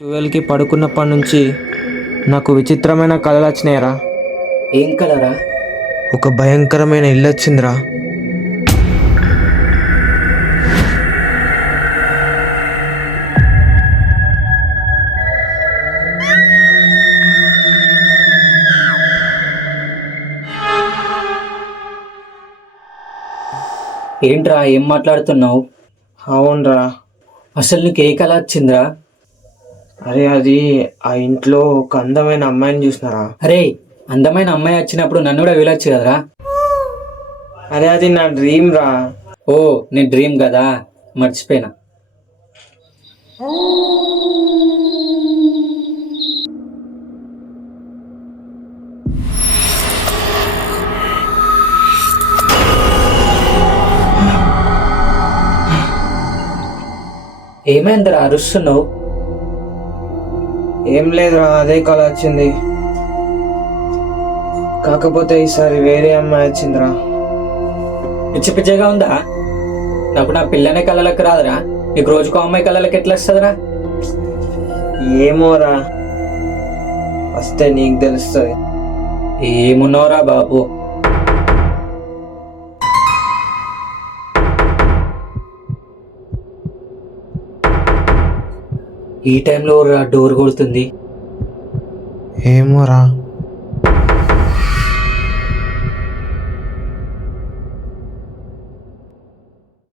12కి పడుకున్నప్పటి నుంచి నాకు విచిత్రమైన కళలు వచ్చినాయిరా. ఏం కలరా? ఒక భయంకరమైన ఇల్లు వచ్చిందిరా. ఏంట్రా ఏం మాట్లాడుతున్నావు? అవునరా. అసలు నీకు ఏ కళ వచ్చిందిరా? అరే అది ఆ ఇంట్లో ఒక అందమైన అమ్మాయిని చూసినారా. అరే, అందమైన అమ్మాయి వచ్చినప్పుడు నన్ను కూడా వెళ్ళొచ్చు కదరా. అరే అది నా డ్రీమ్ రా. ఓ, నీ డ్రీమ్ కదా, మర్చిపోయినా. ఏమైందిరా అరుస్తున్నావు? ఏం లేదురా, అదే కళ వచ్చింది. కాకపోతే ఈసారి వేరే అమ్మాయి వచ్చిందిరా. పిచ్చి పిచ్చిగా ఉందా? నాకు నా పిల్లనే కళ్ళకి రాదురా. నీకు రోజుకో అమ్మాయి కళ్ళకి ఎట్లా వస్తుందిరా? ఏమోరా, వస్తే నీకు తెలుస్తుంది. ఏమున్నావురా బాబు. ఈ టైంలో డోర్ కొడుతుంది. ఏమోరా.